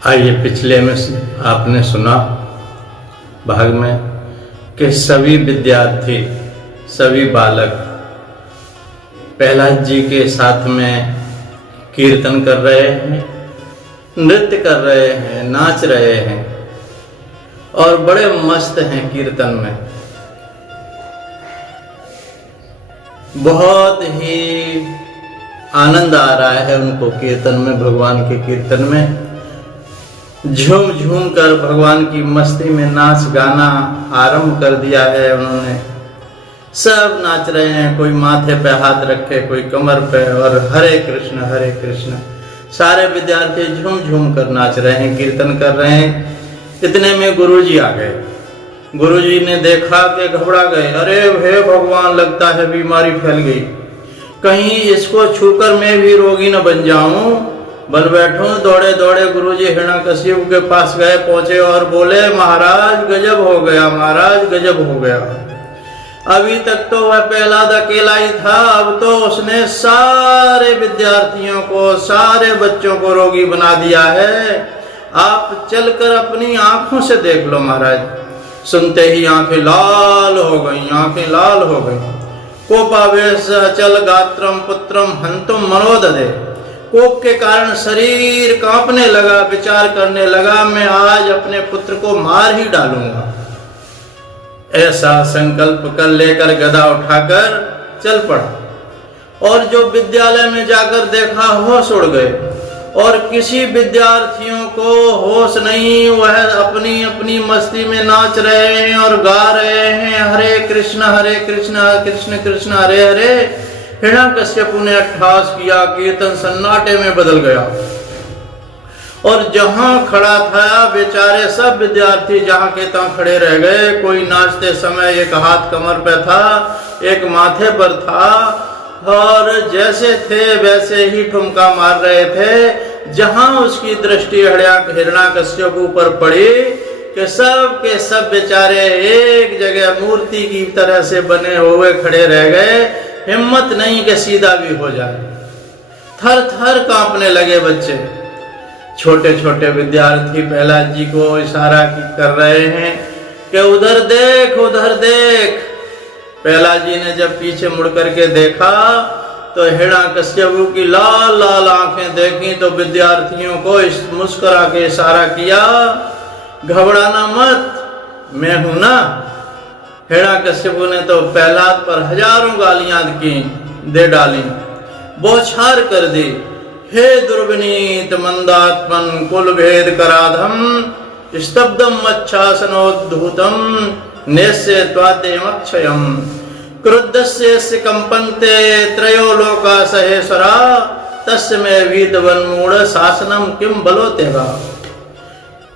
आइए, पिछले में आपने सुना भाग में कि सभी विद्यार्थी, सभी बालक प्रहलाद जी के साथ में कीर्तन कर रहे हैं, नृत्य कर रहे हैं, नाच रहे हैं और बड़े मस्त हैं कीर्तन में। बहुत ही आनंद आ रहा है उनको कीर्तन में, भगवान के कीर्तन में। झूम झूम कर भगवान की मस्ती में नाच गाना आरंभ कर दिया है उन्होंने। सब नाच रहे हैं, कोई माथे पे हाथ रखे, कोई कमर पे, और हरे कृष्ण हरे कृष्ण। सारे विद्यार्थी झूम झूम कर नाच रहे हैं, कीर्तन कर रहे हैं। इतने में गुरुजी आ गए। गुरुजी ने देखा कि घबरा गए। अरे हे भगवान, लगता है बीमारी फैल गई, कहीं इसको छूकर मैं भी रोगी न बन जाऊं। बन बैठूं। दौड़े दौड़े गुरुजी हिरण्यकशिपु के पास गए, पहुंचे और बोले, महाराज गजब हो गया, महाराज गजब हो गया। अभी तक तो वह प्रहलाद अकेला ही था, अब तो उसने सारे विद्यार्थियों को, सारे बच्चों को रोगी बना दिया है। आप चलकर अपनी आंखों से देख लो महाराज। सुनते ही आंखें लाल हो गई, आंखें लाल हो गई। कोपावेश अचल गात्रम पुत्रम हंतुम मनोदधे। कोप के कारण शरीर कांपने लगा, विचार करने लगा, मैं आज अपने पुत्र को मार ही डालूंगा। ऐसा संकल्प कर लेकर गदा उठाकर चल पड़ा। और जो विद्यालय में जाकर देखा, होश उड़ गए और किसी विद्यार्थियों को होश नहीं। वह अपनी अपनी मस्ती में नाच रहे हैं और गा रहे हैं, हरे कृष्ण कृष्ण कृष्ण हरे हरे। हिरण्यकशिपु ने अट्टहास किया, कीर्तन सन्नाटे में बदल गया। और जहां खड़ा था, बेचारे सब विद्यार्थी जहां के तहां खड़े रह गए। कोई नाचते समय एक हाथ कमर पे था, एक माथे पर था, और जैसे थे वैसे ही ठुमका मार रहे थे। जहां उसकी दृष्टि हिरण्यकशिपु पर पड़ी कि सब के सब बेचारे एक जगह मूर्ति की तरह से बने हुए खड़े रह गए। हिम्मत नहीं कि सीधा भी हो जाए। थर थर कांपने लगे बच्चे। छोटे छोटे विद्यार्थी प्रहलाद जी को इशारा कर रहे हैं कि उधर देख, उधर देख। प्रहलाद जी ने जब पीछे मुड़ करके देखा तो हिरण्यकशिपु की लाल लाल आंखें देखी तो विद्यार्थियों को मुस्कुरा के इशारा किया, घबराना मत, मैं हूं ना। हिरण्यकशिपु ने तो प्रहलाद पर हजारों गालियां दे डाली, बौछार कर दी। हे दुर्विनीत मंदात्मन कुल भेद कराधम स्तब्धम अच्छासनोद्धूतम नेस्य त्वाद्यमक्षयम क्रुद्धस्य कंपन्ते त्रयो लोका सहेश्वरा तस्य मे वीतवन्मूढ़ शासनम किम बलो तेगा।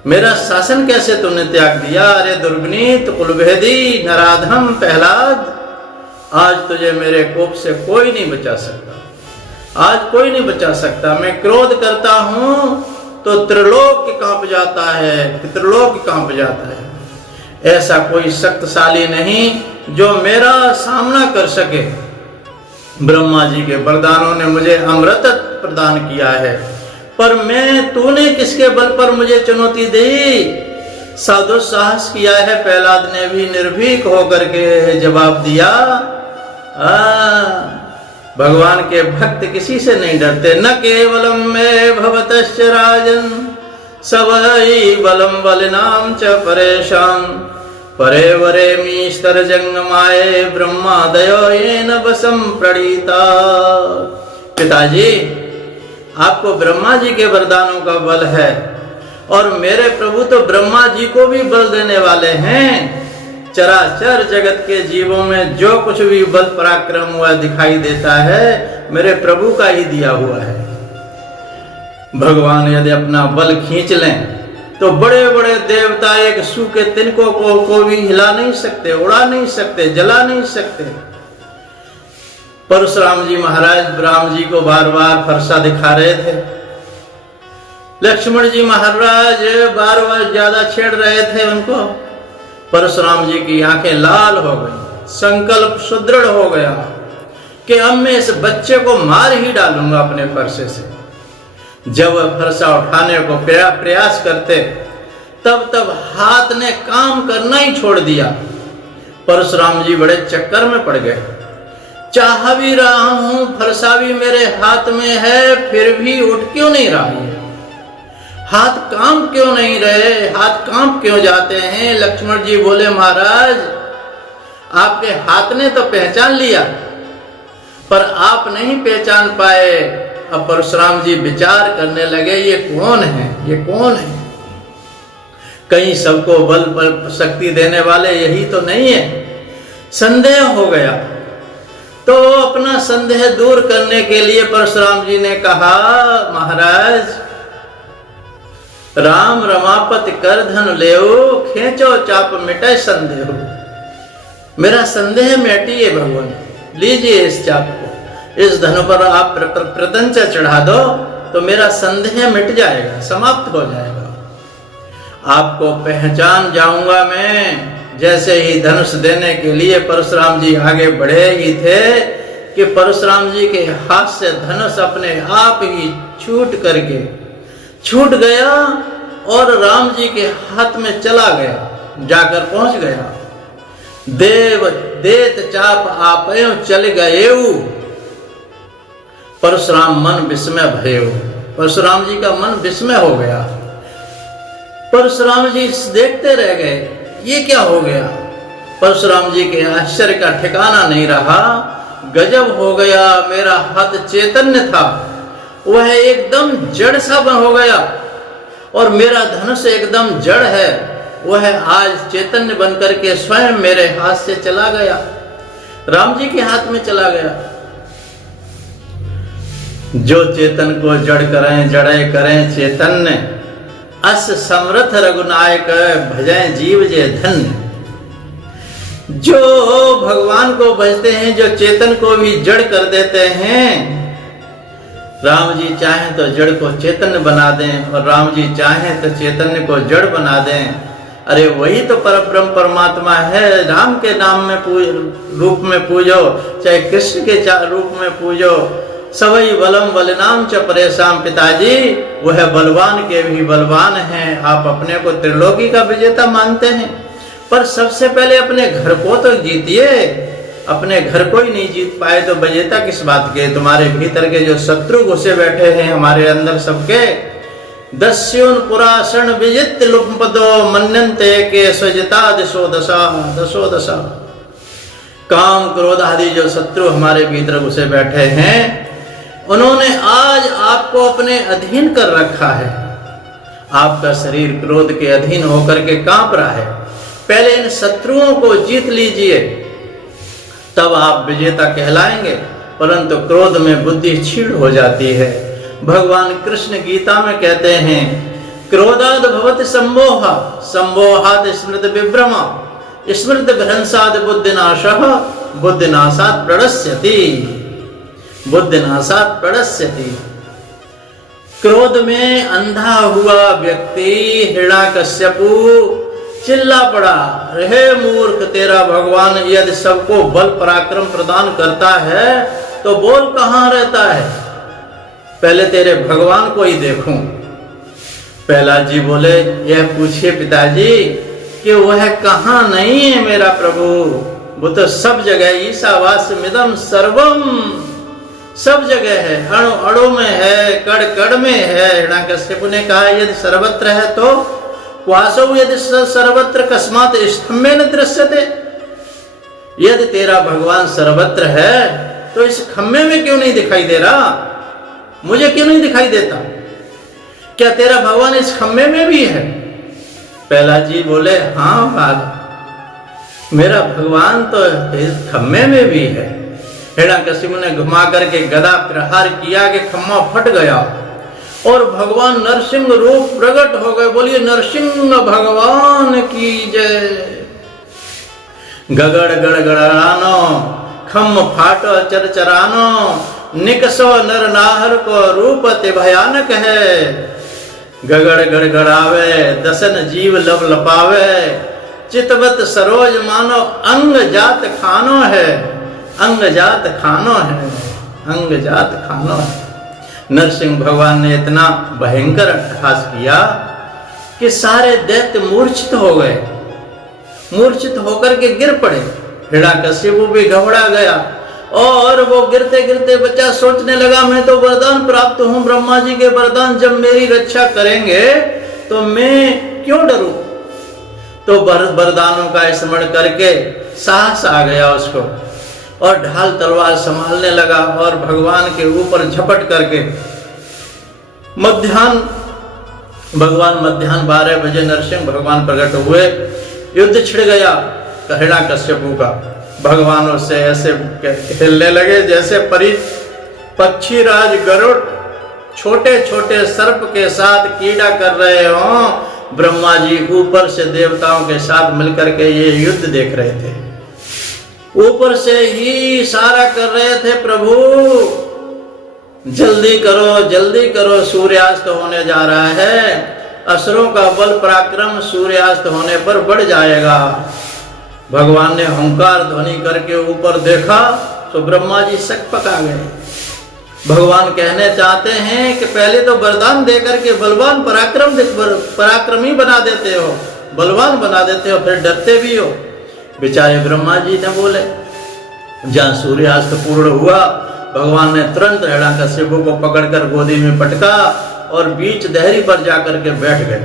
मेरा शासन कैसे तुमने त्याग दिया? अरे दुर्विनीत कुलभेदी नराधम प्रहलाद, आज तुझे मेरे कोप से कोई नहीं बचा सकता, आज कोई नहीं बचा सकता। मैं क्रोध करता हूं तो त्रिलोक कांप जाता है, त्रिलोक कांप जाता है। ऐसा कोई शक्तिशाली नहीं जो मेरा सामना कर सके। ब्रह्मा जी के वरदानों ने मुझे अमृत प्रदान किया है, पर तूने किसके बल पर मुझे चुनौती दी? साधु साहस किया है प्रहलाद ने भी निर्भीक होकर के जवाब दिया। भगवान के भक्त किसी से नहीं डरते। न केवलम में भवतश्च राजन सवै बलम बलिनाम च परेशान परे वरे मीस्तर जंगमाए ब्रह्मादयो येन वसम प्रणीता। पिताजी, आपको ब्रह्मा जी के वरदानों का बल है और मेरे प्रभु तो ब्रह्मा जी को भी बल देने वाले हैं। चराचर जगत के जीवों में जो कुछ भी बल पराक्रम हुआ दिखाई देता है, मेरे प्रभु का ही दिया हुआ है। भगवान यदि अपना बल खींच लें तो बड़े बड़े देवता एक सूखे तिनकों को भी हिला नहीं सकते, उड़ा नहीं सकते, जला नहीं सकते। परशुराम जी महाराज राम जी को बार बार फरसा दिखा रहे थे। लक्ष्मण जी महाराज बार बार ज्यादा छेड़ रहे थे उनको। परशुराम जी की आंखें लाल हो गई, संकल्प सुदृढ़ हो गया कि अब मैं इस बच्चे को मार ही डालूंगा अपने फरसे से। जब वह फरसा उठाने को प्रयास करते तब तब हाथ ने काम करना ही छोड़ दिया। परशुराम जी बड़े चक्कर में पड़ गए। चाह भी रहा हूं, फरसा भी मेरे हाथ में है, फिर भी उठ क्यों नहीं रहा है? हाथ काम क्यों नहीं रहे? हाथ कांप क्यों जाते हैं? लक्ष्मण जी बोले, महाराज आपके हाथ ने तो पहचान लिया पर आप नहीं पहचान पाए। अब परशुराम जी विचार करने लगे, ये कौन है, ये कौन है? कहीं सबको बल पर शक्ति देने वाले यही तो नहीं है। संदेह हो गया। तो अपना संदेह दूर करने के लिए परशुराम जी ने कहा, महाराज राम रमापति कर धन लेओ, खेचो चाप मिटे संदेह। मेरा संदेह मिटिए भगवान, लीजिए इस चाप को, इस धन पर आप प्रत्यंचा चढ़ा दो तो मेरा संदेह मिट जाएगा, समाप्त हो जाएगा। आपको पहचान जाऊंगा मैं। जैसे ही धनुष देने के लिए परशुराम जी आगे बढ़े ही थे कि परशुराम जी के हाथ से धनुष अपने आप ही छूट गया और राम जी के हाथ में चला गया, जाकर पहुंच गया। देव देत चाप आपयो चल गएऊ, परशुराम मन विस्मय भयऊ। परशुराम जी का मन विस्मय हो गया। परशुराम जी देखते रह गए, ये क्या हो गया? परशुराम जी के आश्चर्य का ठिकाना नहीं रहा। गजब हो गया, मेरा हाथ चैतन्य था वह एकदम जड़ सा हो गया और मेरा धनुष एकदम जड़ है, वह आज चैतन्य बनकर के स्वयं मेरे हाथ से चला गया, राम जी के हाथ में चला गया। जो चेतन को जड़ करें, जड़े करें चैतन्य, अस समर्थ रघुनायक भजय जीव जे धन्य। जो भगवान को भजते हैं, जो चेतन को भी जड़ कर देते हैं, राम जी चाहें तो जड़ को चैतन्य बना दें और राम जी चाहें तो चैतन्य को जड़ बना दें। अरे वही तो परब्रह्म परमात्मा है। राम के नाम में रूप में पूजो, चाहे कृष्ण के रूप में पूजो, सवई बलम बलनाम च परेशान। पिताजी वह बलवान के भी बलवान हैं। आप अपने को त्रिलोकी का विजेता मानते हैं, पर सबसे पहले अपने घर को तो जीतिए। अपने घर को ही नहीं जीत पाए तो विजेता किस बात के? तुम्हारे भीतर के जो शत्रु घुसे बैठे हैं हमारे अंदर सबके, दस्युन पुराशण विजित लुपदो मन्यन्ते के स्वजिता दिशो दशा। काम क्रोध आदि जो शत्रु हमारे भीतर घुसे बैठे हैं, उन्होंने आज आपको अपने अधीन कर रखा है। आपका शरीर क्रोध के अधीन होकर के कांप रहा है। पहले इन शत्रुओं को जीत लीजिए, तब आप विजेता कहलाएंगे। परंतु क्रोध में बुद्धि क्षीण हो जाती है। भगवान कृष्ण गीता में कहते हैं, क्रोधाद भवति सम्मोह, सम्मोहाद स्मृति विभ्रम, स्मृति भ्रंशाद बुद्धिनाशः, बुद्धिनाशात् प्रणश्यति, बुद्धिनाशात् प्रणश्यति। क्रोध में अंधा हुआ व्यक्ति हिरण्याकश्यपु चिल्ला पड़ा, हे मूर्ख, तेरा भगवान यदि सबको बल पराक्रम प्रदान करता है तो बोल कहां रहता है? पहले तेरे भगवान को ही देखूं। प्रहलाद जी बोले, यह पूछिए पिताजी कि वह कहां नहीं है मेरा प्रभु? वो तो सब जगह, ईशावास्यमिदं सर्वम, सब जगह है, अणु अणु में है, कण कण में है। हिरण्याकश्यप ने कहा, यदि सर्वत्र है तो वासौ यदि सर्वत्र कस्मात् स्तंभे न दृश्यते। यदि तेरा भगवान सर्वत्र है तो इस खम्भे में क्यों नहीं दिखाई दे रहा? मुझे क्यों नहीं दिखाई देता? क्या तेरा भगवान इस खम्भे में भी है? प्रहलाद जी बोले, हाँ, मेरा भगवान तो इस खम्भे में भी है। हिरण्याकश्यप ने घुमा करके गदा प्रहार किया कि खम्भा फट गया और भगवान नरसिंह रूप प्रकट हो गए। बोलिए नरसिंह भगवान की जय। गगड़ गड़गड़ानो, खम फाटो चरचरानो, निकसो नर नाहर को रूप अति भयानक है। गगड़ गड़गड़ावे, दसन जीव लब लपावे, चितवत सरोज मानो, अंग जात खानो है, अंग जात खानो है, अंग जात खानो है। नरसिंह भगवान ने इतना भयंकर अट्टहास किया कि सारे दैत्य मूर्छित हो गए, मूर्छित होकर के गिर पड़े। हिरण्यकशिपु भी घबरा गया और वो गिरते गिरते बच्चा सोचने लगा, मैं तो वरदान प्राप्त हूं, ब्रह्मा जी के वरदान जब मेरी रक्षा करेंगे तो मैं क्यों डरूं। तो वरदानों का स्मरण करके साहस आ गया उसको और ढाल तलवार संभालने लगा और भगवान के ऊपर झपट करके भगवान मध्याह्न 12 बजे नरसिंह भगवान प्रकट हुए। युद्ध छिड़ गया हिरण्यकशिपु का। भगवान उससे ऐसे हिलने लगे जैसे पक्षी राज गरुड़ छोटे छोटे सर्प के साथ कीड़ा कर रहे हों। ब्रह्मा जी ऊपर से देवताओं के साथ मिलकर के ये युद्ध देख रहे थे, ऊपर से ही इशारा कर रहे थे, प्रभु जल्दी करो सूर्यास्त होने जा रहा है, असुरों का बल पराक्रम सूर्यास्त होने पर बढ़ जाएगा। भगवान ने हुंकार ध्वनि करके ऊपर देखा तो ब्रह्मा जी सकपक आ गए। भगवान कहने चाहते हैं कि पहले तो वरदान देकर के बलवान पराक्रमी बना देते हो, बलवान बना देते हो, फिर डरते भी हो। बेचारे ब्रह्मा जी ने बोले। जहाँ सूर्यास्त पूर्ण हुआ भगवान ने तुरंत हिरण्यकशिपु को पकड़कर गोदी में पटका और बीच दहरी पर जाकर के बैठ गए।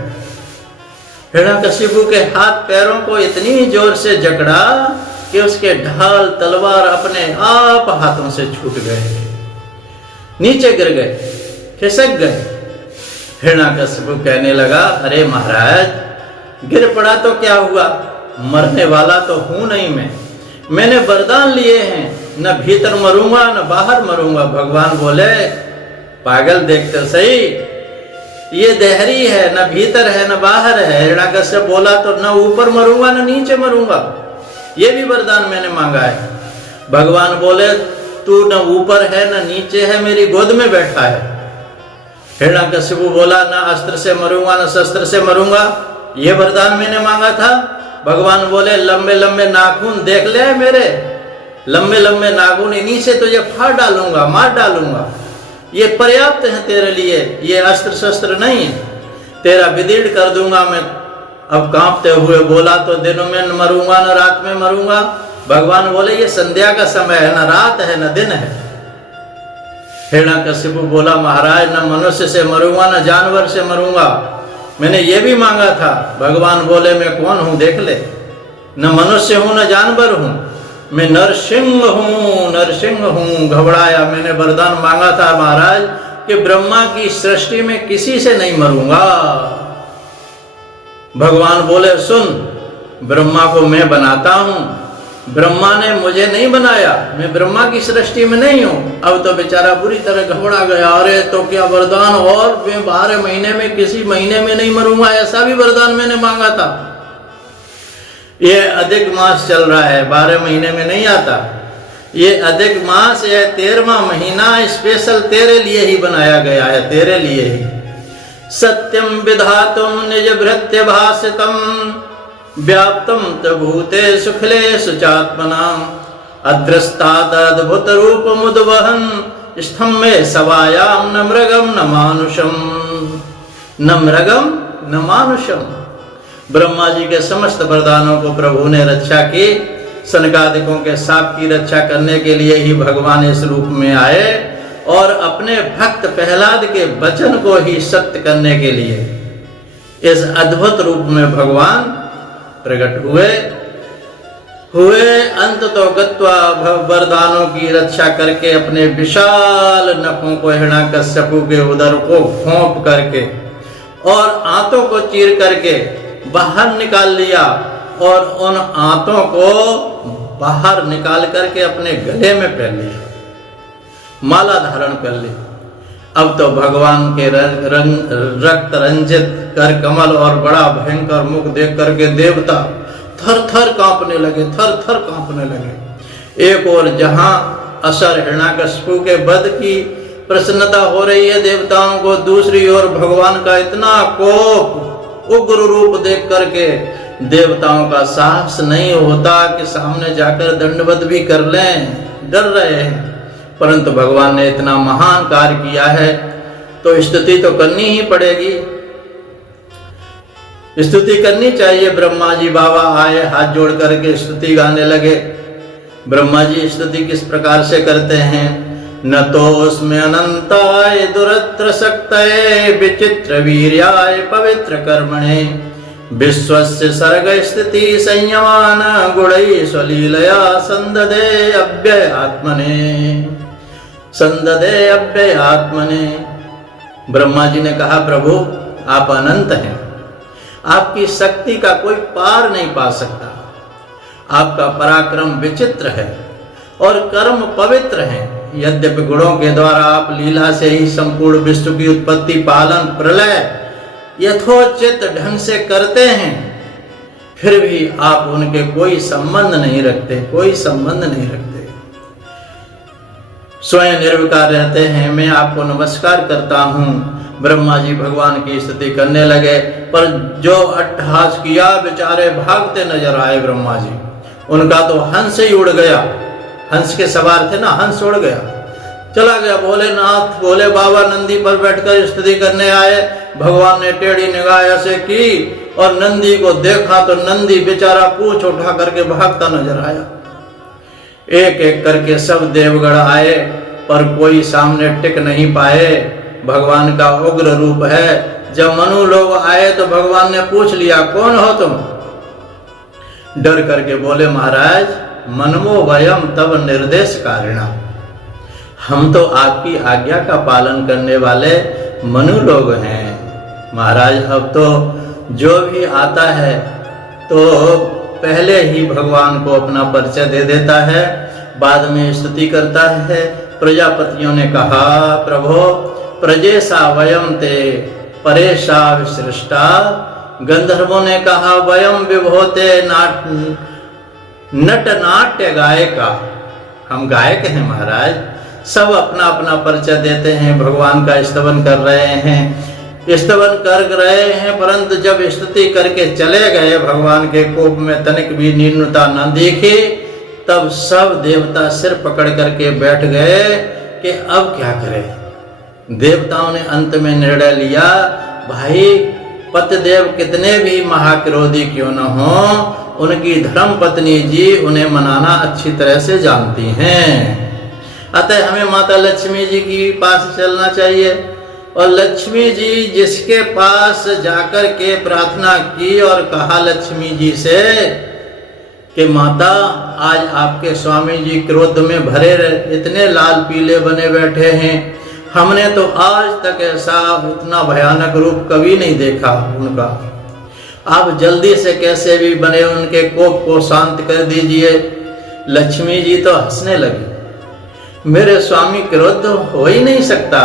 हिरण्यकशिपु के हाथ पैरों को इतनी जोर से जकड़ा कि उसके ढाल तलवार अपने आप हाथों से छूट गए, नीचे गिर गए, खिसक गए। हिरण्यकशिपु कहने लगा, अरे महाराज गिर पड़ा तो क्या हुआ, मरने वाला तो हूं नहीं मैंने वरदान लिए हैं, न भीतर मरूंगा न बाहर मरूंगा। भगवान बोले, पागल देखते सही, ये देहरी है, न भीतर है न बाहर है। हिरण्यकशिपु बोला तो न ऊपर मरूंगा न नीचे मरूंगा, ये भी वरदान मैंने मांगा है। भगवान बोले, तू न ऊपर है न नीचे है, मेरी गोद में बैठा है। हिरण्यकशिपु बोला, न अस्त्र से मरूंगा न शस्त्र से मरूंगा, ये वरदान मैंने मांगा था। भगवान बोले, लंबे लंबे नाखून देख ले मेरे, लंबे लंबे नाखून, इन्हीं से तुझे फाड़ डालूंगा, मार डालूंगा, ये पर्याप्त है तेरे लिए, ये अस्त्र शस्त्र नहीं है, तेरा विदीर्ण कर दूंगा मैं। अब कांपते हुए बोला, तो दिनों में न मरूंगा न रात में मरूंगा। भगवान बोले, ये संध्या का समय है, न रात है न दिन है। हिरण्यकशिपु बोला, महाराज न मनुष्य से मरूंगा न जानवर से मरूंगा, मैंने ये भी मांगा था। भगवान बोले, मैं कौन हूं देख ले, न मनुष्य हूं न जानवर हूं, मैं नरसिंह हूं। घबराया, मैंने वरदान मांगा था महाराज कि ब्रह्मा की सृष्टि में किसी से नहीं मरूंगा। भगवान बोले, सुन, ब्रह्मा को मैं बनाता हूं, ब्रह्मा ने मुझे नहीं बनाया, मैं ब्रह्मा की सृष्टि में नहीं हूं। अब तो बेचारा बुरी तरह घबरा गया, अरे तो क्या वरदान, और मैं 12 महीने में किसी महीने में नहीं मरूंगा, ऐसा भी वरदान मैंने मांगा था। ये अधिक मास चल रहा है, 12 महीने में नहीं आता, ये अधिक मास है, 13वां महीना स्पेशल तेरे लिए ही बनाया गया है, तेरे लिए ही। सत्यम विधातुम निज भृत्य भासितम व्याप्तम च भूतेषु खिलेषु चात्मना अदृष्टाद अद्भुत रूप मुद्वहन स्तंभे सवायाम न मृगम न मानुषम, न मृगम न मानुषम। ब्रह्मा जी के समस्त वरदानों को प्रभु ने रक्षा की। सनकादिकों के शाप की रक्षा करने के लिए ही भगवान इस रूप में आए और अपने भक्त प्रहलाद के वचन को ही सत्य करने के लिए इस अद्भुत रूप में भगवान प्रकट हुए। अंत तो गत्वा वरदानों की रक्षा करके अपने विशाल नखों को हिरण्यकशिपु के उदर को घोंप करके और आंतों को चीर करके बाहर निकाल लिया और उन आंतों को बाहर निकाल करके अपने गले में पहन लिया, माला धारण कर ली। अब तो भगवान के रक्त रंजित कर कमल और बड़ा भयंकर मुख देख करके देवता थर थर कांपने लगे, थर थर कांपने लगे। एक और जहां असर हिरण्यकशिपु के वध की प्रसन्नता हो रही है देवताओं को, दूसरी ओर भगवान का इतना कोप उग्र रूप देख करके देवताओं का साहस नहीं होता कि सामने जाकर दंडवत भी कर लें, डर रहे हैं। परंतु भगवान ने इतना महान कार्य किया है तो स्तुति तो करनी ही पड़ेगी, स्तुति करनी चाहिए। ब्रह्मा जी बाबा आए, हाथ जोड़ करके स्तुति गाने लगे। ब्रह्मा जी स्तुति किस प्रकार से करते हैं? न तो उसमें अनंताय दुरत्र शक्तये विचित्र वीर्याय पवित्र कर्मणे विश्वस्य सर्ग स्थिति संयमान गुणै स्वलीलया संददे अव्यय आत्मने। ब्रह्मा जी ने कहा, प्रभु आप अनंत हैं, आपकी शक्ति का कोई पार नहीं पा सकता, आपका पराक्रम विचित्र है और कर्म पवित्र है। यद्यपि गुणों के द्वारा आप लीला से ही संपूर्ण विश्व की उत्पत्ति पालन प्रलय यथोचित ढंग से करते हैं, फिर भी आप उनके कोई संबंध नहीं रखते, कोई संबंध नहीं रखते। स्वयं निर्विकार रहते हैं। मैं आपको नमस्कार करता हूँ। ब्रह्मा जी भगवान की स्तुति करने लगे, पर जो अट्टहास किया बेचारे भागते नजर आए ब्रह्मा जी। उनका तो हंस ही उड़ गया, हंस के सवार थे ना, हंस उड़ गया, चला गया। भोलेनाथ भोले बाबा नंदी पर बैठकर स्तुति करने आए। भगवान ने टेढ़ी निगाह ऐसे की और नंदी को देखा तो नंदी बेचारा पूंछ उठा करके भागता नजर आया। एक एक करके सब देवगण आए, पर कोई सामने टिक नहीं पाए। भगवान का उग्र रूप है। जब मनु लोग आए तो भगवान ने पूछ लिया, कौन हो तुम? डर करके बोले, महाराज मनमो वयम तब निर्देश कारिणा, हम तो आपकी आज्ञा का पालन करने वाले मनु लोग हैं। महाराज अब तो जो भी आता है तो पहले ही भगवान को अपना परिचय दे देता है, बाद में स्तुति करता है। प्रजापतियों ने कहा, प्रभो प्रजेशा वयम ते परेशा विसृष्टा। गंधर्वों ने कहा, वयम विभोते नट नाट्य गायका, हम गायक हैं महाराज। सब अपना अपना परिचय देते हैं, भगवान का स्तवन कर रहे हैं, स्तवन कर रहे हैं। परंतु जब स्तुति करके चले गए, भगवान के कोप में तनिक भी न्यूनता न देखी, तब सब देवता सिर पकड़ करके बैठ गए कि अब क्या करें। देवताओं ने अंत में निर्णय लिया, भाई पतिदेव कितने भी महाक्रोधी क्यों न हो, उनकी धर्म पत्नी जी उन्हें मनाना अच्छी तरह से जानती हैं। अतः हमें माता लक्ष्मी जी की पास चलना चाहिए। और लक्ष्मी जी जिसके पास जाकर के प्रार्थना की और कहा लक्ष्मी जी से कि माता आज आपके स्वामी जी क्रोध में भरे इतने लाल पीले बने बैठे हैं, हमने तो आज तक ऐसा इतना भयानक रूप कभी नहीं देखा उनका। आप जल्दी से कैसे भी बने उनके कोप को शांत कर दीजिए। लक्ष्मी जी तो हंसने लगी, मेरे स्वामी क्रोध हो ही नहीं सकता,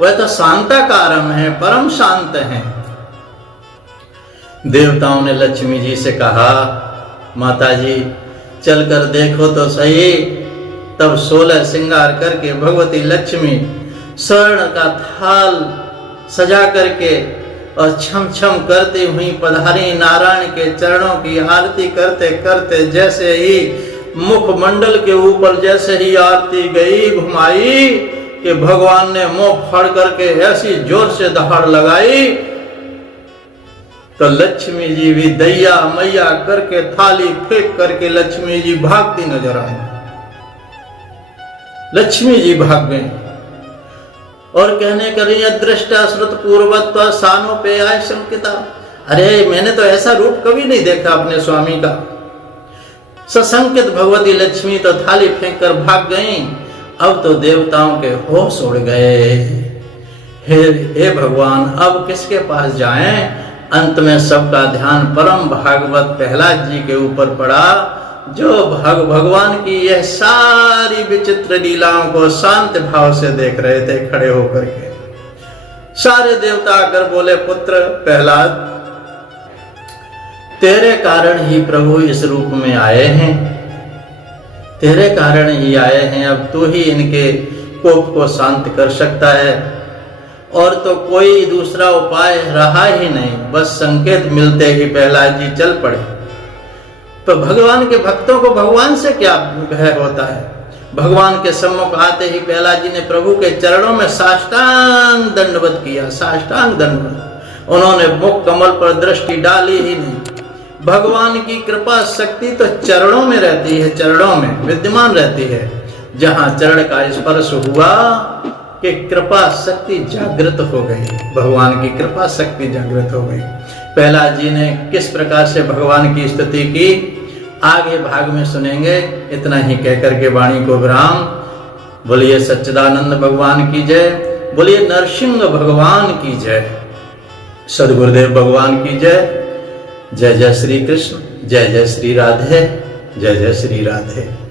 वह तो शांताकारम है, परम शांत हैं। देवताओं ने लक्ष्मी जी से कहा, माता जी चलकर देखो तो सही। तब 16 श्रृंगार करके भगवती लक्ष्मी स्वर्ण का थाल सजा करके और छम छम करती हुई पधारी। नारायण के चरणों की आरती करते करते जैसे ही मुखमंडल के ऊपर जैसे ही आरती गई घुमाई कि भगवान ने मुंह फाड़ करके ऐसी जोर से दहाड़ लगाई, तो लक्ष्मी जी भी दैया मैया करके थाली फेंक करके लक्ष्मी जी भागती नजर आई। लक्ष्मी जी भाग गई और कहने करी, अदृष्टा श्रुत पूर्वत्व सानो पे आय शंकिता। अरे मैंने तो ऐसा रूप कभी नहीं देखा अपने स्वामी का। सशंकित भगवती लक्ष्मी तो थाली फेंक कर भाग गई। अब तो देवताओं के होश उड़ गए। हे भगवान, अब किसके पास जाएं? अंत में सबका ध्यान परम भागवत प्रहलाद जी के ऊपर पड़ा, जो भगवान की यह सारी विचित्र लीलाओं को शांत भाव से देख रहे थे खड़े होकर के। सारे देवता आकर बोले, पुत्र प्रहलाद, तेरे कारण ही प्रभु इस रूप में आए हैं, तेरे कारण ही आए हैं। अब तू ही इनके कोप को शांत कर सकता है, और तो कोई दूसरा उपाय रहा ही नहीं। बस संकेत मिलते ही प्रहलाद जी चल पड़े। तो भगवान के भक्तों को भगवान से क्या भय होता है? भगवान के सम्मुख आते ही प्रहलाद जी ने प्रभु के चरणों में साष्टांग दंडवत किया, साष्टांग दंडवत। उन्होंने मुख कमल पर दृष्टि डाली ही नहीं। भगवान की कृपा शक्ति तो चरणों में रहती है, चरणों में विद्यमान रहती है। जहां चरण का स्पर्श हुआ कि कृपा शक्ति जागृत हो गई, भगवान की कृपा शक्ति जागृत हो गई। प्रहलाद जी ने किस प्रकार से भगवान की स्तुति की आगे भाग में सुनेंगे। इतना ही कहकर के वाणी को विराम। बोलिए सच्चिदानंद भगवान की जय, बोलिए नरसिंह भगवान की जय, सदगुरुदेव भगवान की जय। जय जय श्री कृष्ण, जय जय श्री राधे, जय जय श्री राधे।